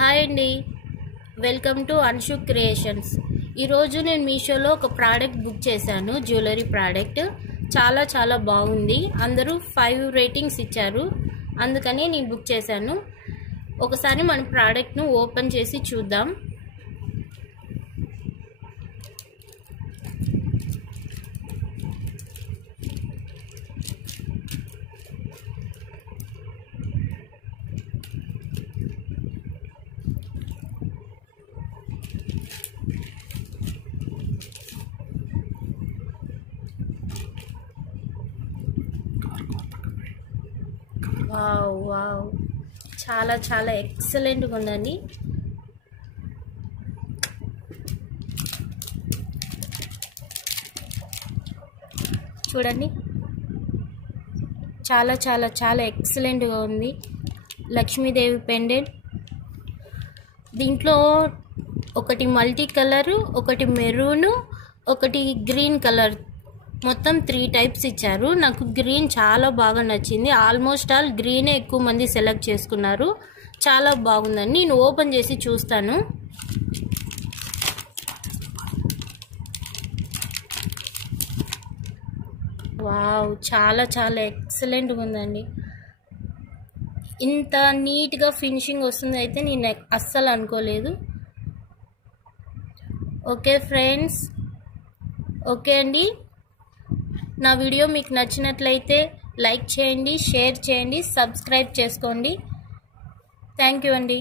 Hi అండి, welcome to Anshu creations. ఈరోజు నేను మీషోలో ఒక ప్రోడక్ట్ బుక్ చేశాను, జ్యువెలరీ ప్రోడక్ట్. చాలా బాగుంది. అందరూ 5 రేటింగ్స్ ఇచ్చారు, అందుకని నేను బుక్ చేశాను. ఒకసారి మన ప్రోడక్ట్ను ఓపెన్ చేసి చూద్దాం. వావ్, చాలా ఎక్సలెంట్గా ఉందండి. చూడండి, చాలా ఎక్సలెంట్గా ఉంది. లక్ష్మీదేవి పెండెంట్. దీంట్లో ఒకటి మల్టీ కలరు, ఒకటి మెరూను, ఒకటి గ్రీన్ కలర్, మొత్తం 3 టైప్స్ ఇచ్చారు. నాకు గ్రీన్ చాలా బాగా నచ్చింది. ఆల్మోస్ట్ ఆల్ గ్రీనే ఎక్కువ మంది సెలెక్ట్ చేసుకున్నారు. చాలా బాగుందండి. నేను ఓపెన్ చేసి చూస్తాను. వావ్, చాలా ఎక్సలెంట్గా ఉందండి. ఇంత నీట్గా ఫినిషింగ్ వస్తుంది అయితే నేను అస్సలు అనుకోలేదు. ఓకే ఫ్రెండ్స్, ఓకే అండి. నా వీడియో మీకు నచ్చినట్లయితే లైక్ చేయండి, షేర్ చేయండి, సబ్స్క్రైబ్ చేసుకోండి. థ్యాంక్ యూ అండి.